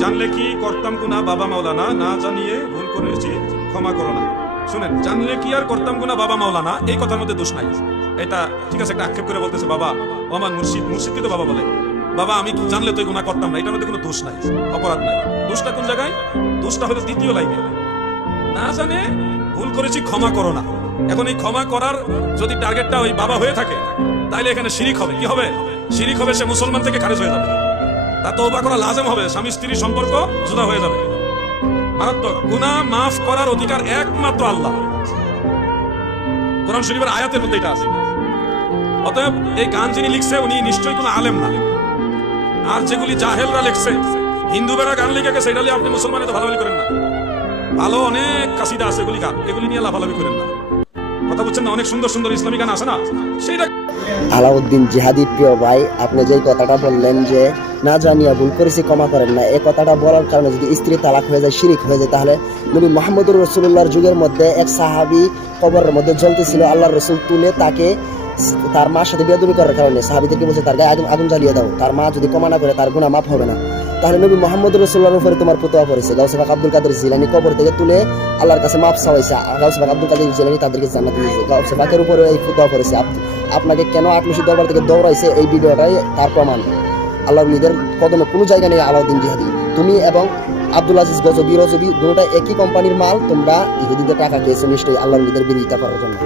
জানলে কি করতাম গুনাহ বাবা মাওলানা, না জানিয়ে ভুল করেছি ক্ষমা করো না। শুনেন, জানলে কি আর করতাম গুনাহ বাবা মাওলানা, এই কথার মধ্যে দোষ নাই। এটা ঠিক আছে, একটা আক্ষেপ করে বলতেছে বাবা ও আমার মুর্শিদ, মুর্শিদকে তো বাবা বলে, বাবা আমি জানলে তো গুনাহ করতাম না, এটার মধ্যে কোনো দোষ নাই, অপরাধ নাই। দোষটা কোন জায়গায়? দোষটা হলো দ্বিতীয় লাইনে, না জানে ভুল করেছি ক্ষমা করো না। এখন এই ক্ষমা করার যদি টার্গেটটা ওই বাবা হয়ে থাকে, তাহলে এখানে শিরিক হবে। কি হবে? শিরিক হবে, সে মুসলমান থেকে খারিজ হয়ে যাবে, তা তওবা করা লাজেম হবে, স্বামী স্ত্রীর সম্পর্ক জুদা হয়ে যাবে। মারাত্মক। গুনাহ মাফ করার অধিকার একমাত্র আল্লাহ, কোরআন শরীফের আয়াতের মধ্যে এটা আছে। অতএব এই গান যিনি লিখছে উনি নিশ্চয়ই কোনো আলেম না। আর যেগুলি জাহেলরা লিখছে, হিন্দু বেড়া গান লিখে গেছে, এটা নিয়ে আপনি মুসলমানের তো ভালোভাবে করেন না। ভালো অনেক কাসিদা আছে, এগুলি গান, এগুলি নিয়ে লাফালাফি করেন না। কথা বলছেন না, অনেক সুন্দর সুন্দর ইসলামী গান আছে না, সেইটা। আলাউদ্দিন জিহাদি প্রিয় ভাই, আপনি যে কথাটা বললেন যে না জানিয়া ভুল করেছি ক্ষমা করেন না, এই কথাটা বলার কারণে যদি স্ত্রী তালাক হয়ে যায়, শিরিক হয়ে যায়, তাহলে নবী মুহাম্মদুর রাসূলুল্লাহর যুগের মধ্যে এক সাহাবী কবরের মধ্যে জ্বলতেছিল, আল্লাহর রাসূল তুলে তাকে তার মার সাথে বেয়াদবি করার কারণে সাহাবীদেরকে বলছে তার গায়ে আগুন জ্বালিয়ে দাও, তার মা যদি ক্ষমা না করে তার গুনাহ মাফ হবে না। তাহলে নবী মুহাম্মদুর রাসূলুল্লাহর উপরে তোমার ফতোয়া পড়েছে। গাউসে পাক আব্দুল কাদের জিলানী কবর থেকে তুলে আল্লাহর কাছে মাফ চাওয়াইছে, গাউসে পাক আব্দুল কাদের জিলানী তাদেরকে জান্নাত দিয়েছে। গাউসে পাকের উপরে এই ফতোয়া পড়েছে। আপনাকে কেন আটমসি দরবার থেকে দৌড়াইছে, এই ভিডিওটাই তার প্রমাণ। আল্লাহর ওলিদের কদমে কোনো জায়গা নেই আলাউদ্দিন জিহাদি। তুমি এবং আব্দুল আজিজ গজবী রজবী দুটোটা একই কোম্পানির মাল, তোমরা ইহুদিদের টাকা খেয়েছো নিশ্চয়ই আল্লাহর ওলিদের বিরোধিতা করার জন্য।